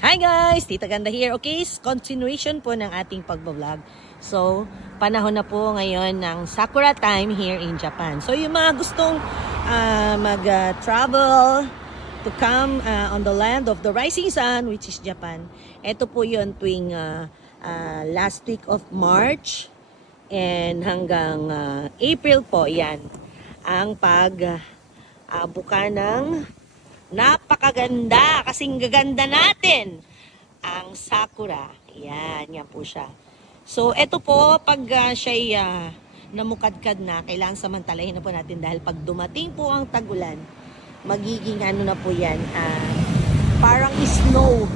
Hi guys! Tita Ganda here. Okay, continuation po ng ating pagbablog. So, panahon na po ngayon ng Sakura time here in Japan. So, yung mga gustong mag-travel to come on the land of the rising sun, which is Japan. Ito po yun tuwing last week of March and hanggang April po. Yan ang buka ng napakaganda, kasing gaganda natin ang sakura. Yan po siya. So, ito po, pag siya'y namukadkad na, kailangan samantalahin na po natin dahil pag dumating po ang tagulan, magiging ano na po yan, parang snow.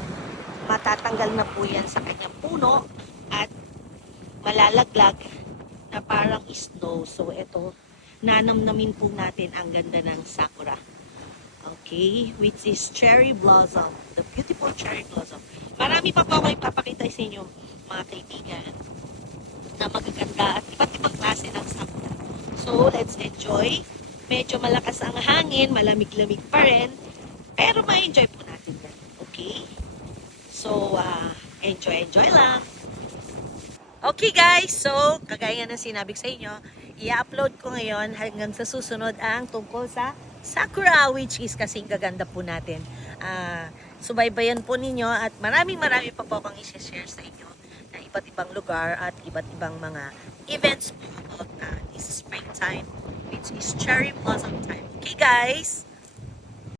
Matatanggal na po yan sa kanyang puno at malalaglag na parang snow. So, ito, nanamnamin po natin ang ganda ng sakura. Okay, which is cherry blossom. The beautiful cherry blossom. Marami pa po ako ipapakita sa inyo, mga kaibigan, na magaganda at iba't ibang klase ng sakura. So, let's enjoy. Medyo malakas ang hangin, malamig-lamig pa rin, pero ma-enjoy po natin yan. Okay? So, enjoy lang. Okay guys, so kagaya ng sinabi ko sa inyo, i-upload ko ngayon hanggang sa susunod ang tungkol sa sakura, which is kasing gaganda po natin. Subaybayan po ninyo at marami pa po akong i-share sa inyo na iba't ibang lugar at iba't ibang mga events po about this springtime, which is cherry blossom time. Okay guys?